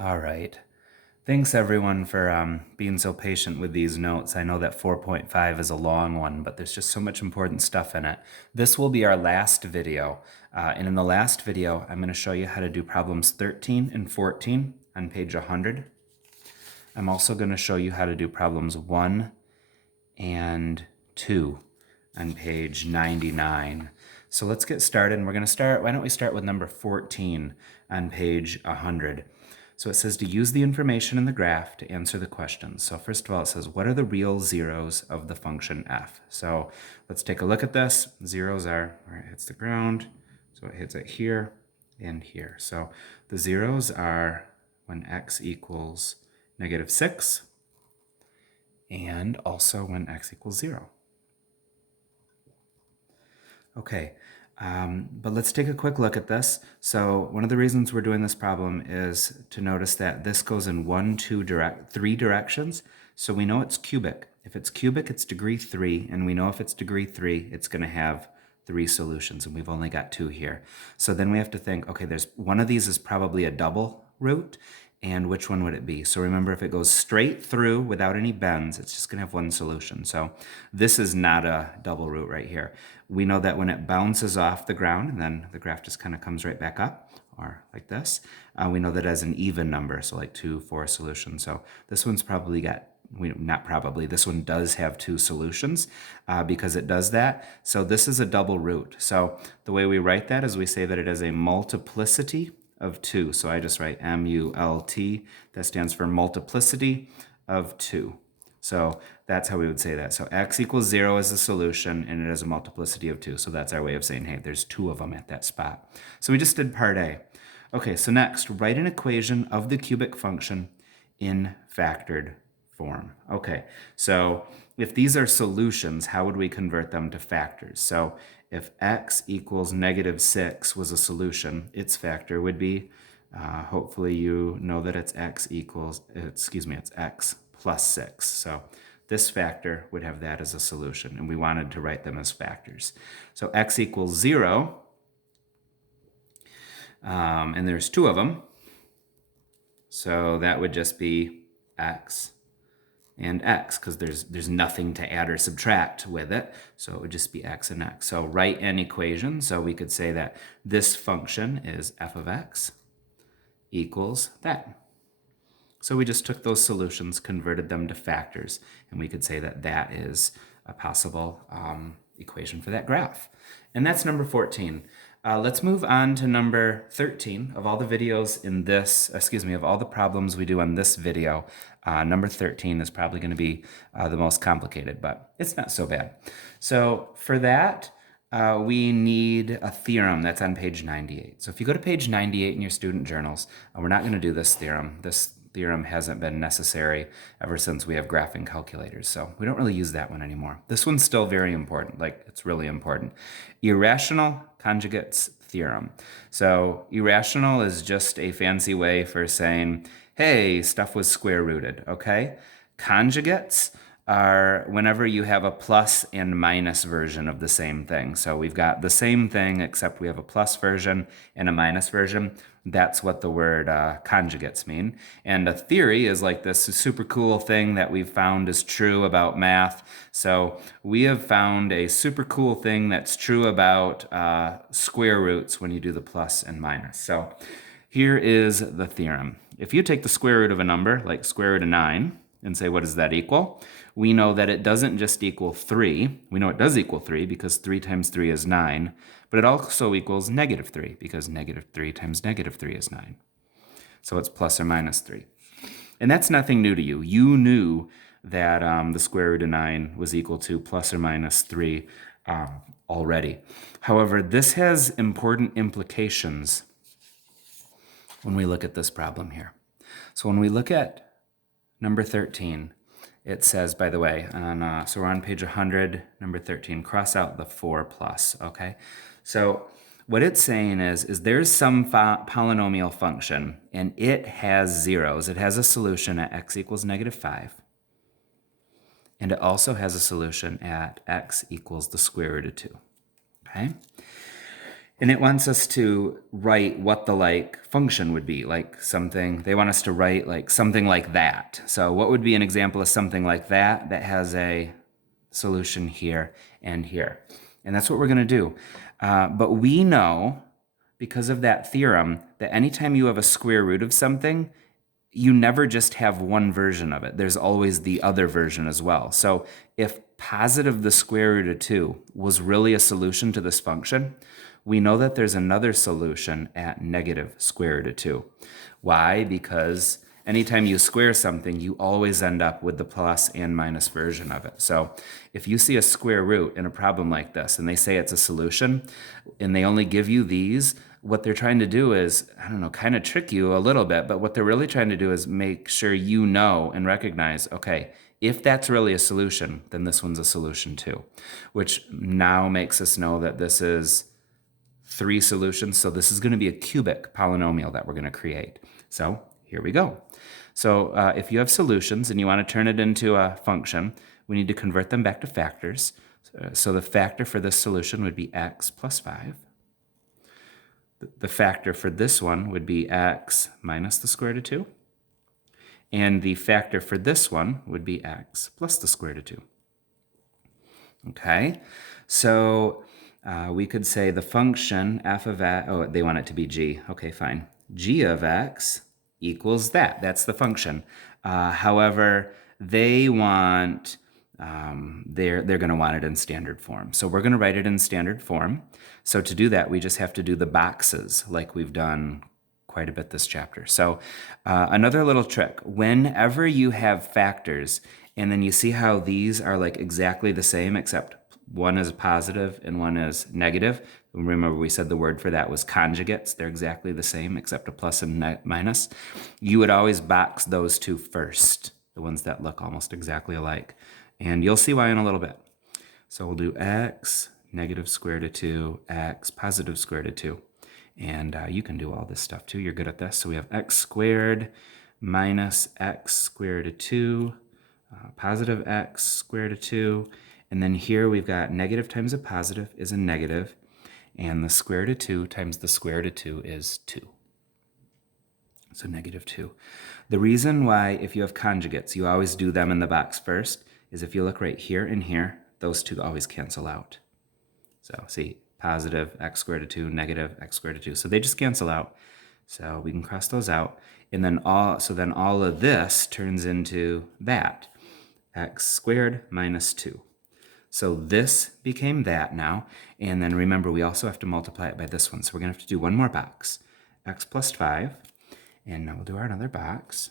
All right. Thanks everyone for being so patient with these notes. I know that 4.5 is a long one, but there's just so much important stuff in it. This will be our last video. And in the last video, I'm going to show you how to do problems 13 and 14 on page 100. I'm also going to show you how to do problems 1 and 2 on page 99. So let's get started. And we're going to start, why don't we start with number 14 on page 100. So it says to use the information in the graph to answer the questions. So first of all, it says, what are the real zeros of the function f? So let's take a look at this. Zeros are where it hits the ground. So it hits it here and here. So the zeros are when x equals -6 and also when x equals 0. Okay, but let's take a quick look at this. So one of the reasons we're doing this problem is to notice that this goes in 3 directions. So we know it's cubic. If it's cubic, it's degree 3, and we know if it's degree 3, it's going to have 3 solutions, and we've only got 2 here. So then we have to think, okay, there's one of these is probably a double root, and which one would it be? So remember, if it goes straight through without any bends, it's just going to have one solution. So this is not a double root right here. We know that when it bounces off the ground, and then the graph just kind of comes right back up, or like this, we know that as an even number, so like 2, 4 solutions. So this one's probably got, not probably, this one does have 2 solutions because it does that. So this is a double root. So the way we write that is we say that it is a multiplicity of 2. So I just write M-U-L-T. That stands for multiplicity of 2. So that's how we would say that. So x equals 0 is the solution, and it is a multiplicity of 2. So that's our way of saying, hey, there's 2 of them at that spot. So we just did part A. Okay, so next, write an equation of the cubic function in factored form. Okay, so if these are solutions, how would we convert them to factors? So if x equals -6 was a solution, its factor would be, hopefully you know that it's it's x plus 6. So this factor would have that as a solution, and we wanted to write them as factors. So x equals 0, and there's 2 of them. So that would just be x and x, because there's nothing to add or subtract with it. So it would just be x and x. So write an equation. So we could say that this function is f of x equals that. So we just took those solutions, converted them to factors, and we could say that that is a possible equation for that graph. And that's number 14. Let's move on to number 13. Of all the videos in this, of all the problems we do on this video, number 13 is probably going to be the most complicated, but it's not so bad. So for that, we need a theorem that's on page 98. So if you go to page 98 in your student journals, we're not going to do this theorem. This theorem hasn't been necessary ever since we have graphing calculators, so we don't really use that one anymore. This one's still very important, like it's really important. Irrational conjugates theorem. So irrational is just a fancy way for saying, hey, stuff was square rooted, okay? Conjugates are whenever you have a plus and minus version of the same thing. So we've got the same thing, except we have a plus version and a minus version. That's what the word conjugates mean. And a theory is like this super cool thing that we've found is true about math. So we have found a super cool thing that's true about square roots when you do the plus and minus. So here is the theorem. If you take the square root of a number, like square root of 9, and say, what does that equal? We know that it doesn't just equal 3. We know it does equal 3 because 3 times 3 is 9, but it also equals -3 because -3 times -3 is 9. So it's plus or minus 3. And that's nothing new to you. You knew that the square root of 9 was equal to plus or minus 3 already. However, this has important implications when we look at this problem here. So when we look at number 13, it says, by the way, so we're on page 100, number 13, cross out the 4 plus, okay? So what it's saying is there's some polynomial function, and it has zeros. It has a solution at x equals -5, and it also has a solution at x equals the square root of 2, okay? And it wants us to write what the like function would be, like something, they want us to write like something like that. So what would be an example of something like that that has a solution here and here? And that's what we're gonna do. But we know, because of that theorem, that anytime you have a square root of something, you never just have one version of it. There's always the other version as well. So if positive the square root of 2 was really a solution to this function, we know that there's another solution at negative square root of 2. Why? Because anytime you square something, you always end up with the plus and minus version of it. So if you see a square root in a problem like this, and they say it's a solution, and they only give you these, what they're trying to do is, I don't know, kind of trick you a little bit, but what they're really trying to do is make sure you know and recognize, okay, if that's really a solution, then this one's a solution too, which now makes us know that this is 3 solutions. So this is going to be a cubic polynomial that we're going to create. So here we go. So if you have solutions and you want to turn it into a function, we need to convert them back to factors. So the factor for this solution would be x plus 5. The factor for this one would be x minus the square root of 2. And the factor for this one would be x plus the square root of 2. Okay, so we could say the function f of x, oh, they want it to be g. Okay, fine. G of x equals that. That's the function. However, they want, they're going to want it in standard form. So we're going to write it in standard form. So to do that, we just have to do the boxes like we've done quite a bit this chapter. So another little trick, whenever you have factors and then you see how these are like exactly the same except one is positive and one is negative. Remember we said the word for that was conjugates. They're exactly the same except a plus and minus. You would always box those two first, the ones that look almost exactly alike. And you'll see why in a little bit. So we'll do x negative square root of 2, x positive square root of 2. And you can do all this stuff too. You're good at this. So we have x squared minus x square root of 2, positive x square root of 2. And then here we've got negative times a positive is a negative. And the square root of 2 times the square root of 2 is 2. So negative 2. The reason why, if you have conjugates, you always do them in the box first is if you look right here and here, those two always cancel out. So see, positive x squared root of 2, negative x squared root of 2. So they just cancel out. So we can cross those out. And then all of this turns into that, x squared minus 2. So this became that now. And then remember, we also have to multiply it by this one. So we're going to have to do one more box, x plus 5. And now we'll do our another box.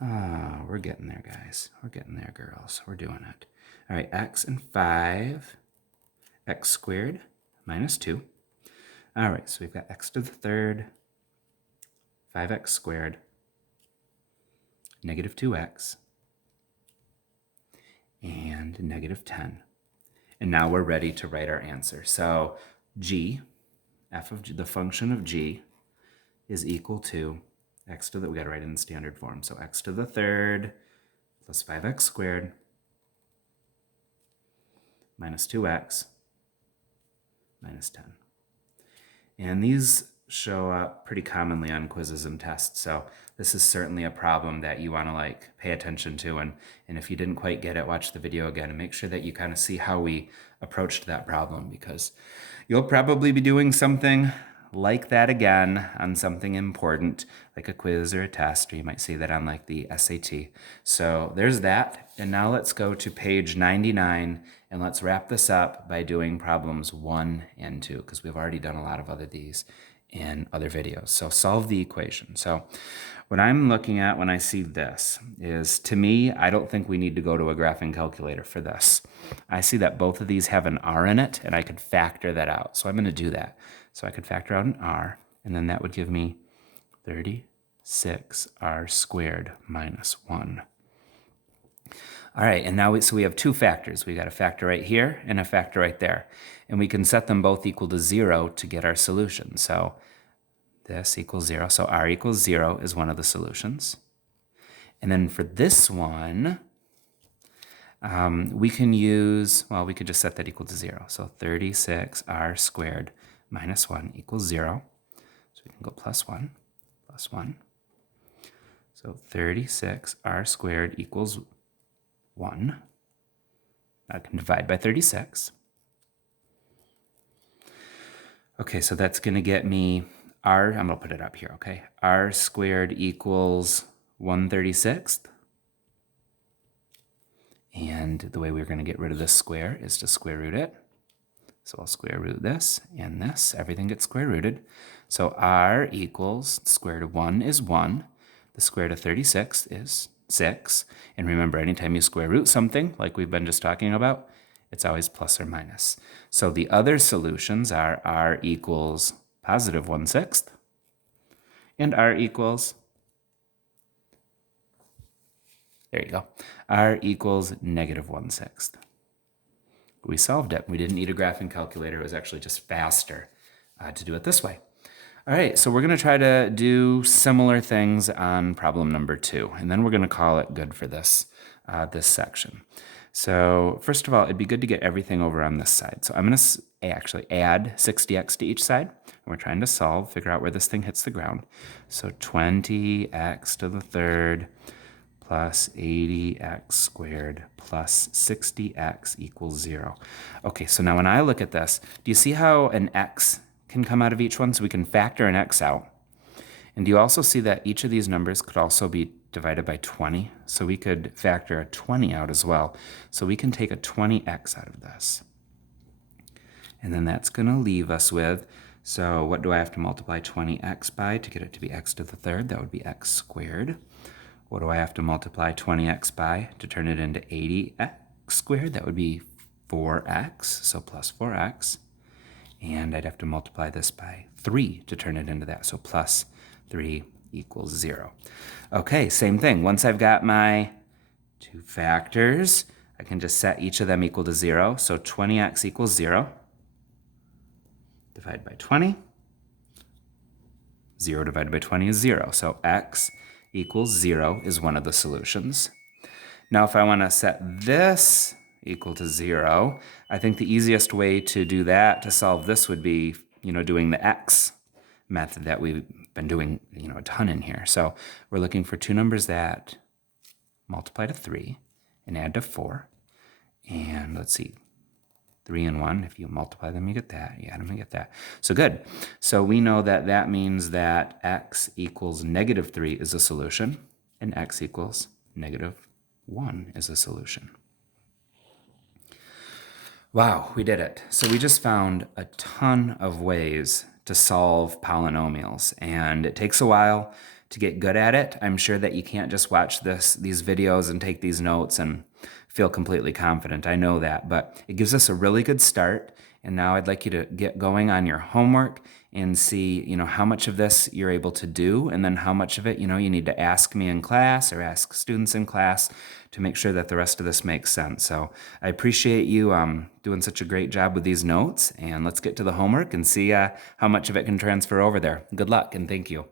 Ah, we're getting there, guys. We're getting there, girls. We're doing it. All right, x and 5, x squared minus 2. All right, so we've got x to the third, 5x squared, negative 2x, and negative 10. And now we're ready to write our answer. So g, f of g, the function of g, is equal to x to the, we got to write it in standard form. So x to the third plus 5x squared minus 2x minus 10. And these show up pretty commonly on quizzes and tests. So this is certainly a problem that you want to like pay attention to. And if you didn't quite get it, watch the video again and make sure that you kind of see how we approached that problem, because you'll probably be doing something like that again on something important, like a quiz or a test, or you might see that on like the SAT. So there's that. And now let's go to page 99 and let's wrap this up by doing problems 1 and 2, because we've already done a lot of other these in other videos. So solve the equation. So what I'm looking at when I see this is, to me, I don't think we need to go to a graphing calculator for this. I see that both of these have an r in it, and I could factor that out. So I'm going to do that. So I could factor out an r, and then that would give me 36r squared minus 1. All right, and now we have two factors. We got a factor right here and a factor right there. And we can set them both equal to 0 to get our solution. So this equals 0. So r equals 0 is one of the solutions. And then for this one, We can use, well, we could just set that equal to 0. So 36r squared minus 1 equals 0. So we can go plus 1, plus 1. So 36r squared equals 1. I can divide by 36. Okay, so that's going to get me I'm going to put it up here, okay? R squared equals 1/36. And the way we're going to get rid of this square is to square root it. So I'll square root this and this. Everything gets square rooted. So R equals, the square root of 1 is 1. The square root of 36 is 6. And remember, anytime you square root something, like we've been just talking about, it's always plus or minus. So the other solutions are R equals positive 1/6 and R equals, there you go, R equals negative 1/6. We solved it. We didn't need a graphing calculator. It was actually just faster to do it this way. All right, so we're going to try to do similar things on problem number 2, and then we're going to call it good for this, this section. So first of all, it'd be good to get everything over on this side. So I'm going to actually add 60x to each side. And we're trying to solve, figure out where this thing hits the ground. So 20x to the third plus 80x squared plus 60x equals 0. Okay, so now when I look at this, do you see how an x can come out of each one? So we can factor an x out. And do you also see that each of these numbers could also be divided by 20? So we could factor a 20 out as well. So we can take a 20x out of this. And then that's going to leave us with, so what do I have to multiply 20x by to get it to be x to the third? That would be x squared. What do I have to multiply 20x by to turn it into 80x squared? That would be 4x, so plus 4x. And I'd have to multiply this by 3 to turn it into that, so plus 3 equals 0. Okay, same thing. Once I've got my two factors, I can just set each of them equal to 0. So 20x equals 0. Divide by 20. 0 divided by 20 is 0. So x equals 0 is one of the solutions. Now if I want to set this equal to 0, I think the easiest way to do that, to solve this, would be, doing the x method that we've been doing, a ton in here. So we're looking for two numbers that multiply to 3 and add to 4. And let's see, 3 and 1, if you multiply them, you get that. You add them, you get that. So good. So we know that that means that x equals negative 3 is a solution, and x equals negative 1 is a solution. Wow, we did it. So we just found a ton of ways to solve polynomials, and it takes a while to get good at it. I'm sure that you can't just watch these videos and take these notes and feel completely confident. I know that, but it gives us a really good start. And now I'd like you to get going on your homework and see, how much of this you're able to do, and then how much of it, you need to ask me in class or ask students in class to make sure that the rest of this makes sense. So I appreciate you doing such a great job with these notes, and let's get to the homework and see how much of it can transfer over there. Good luck, and thank you.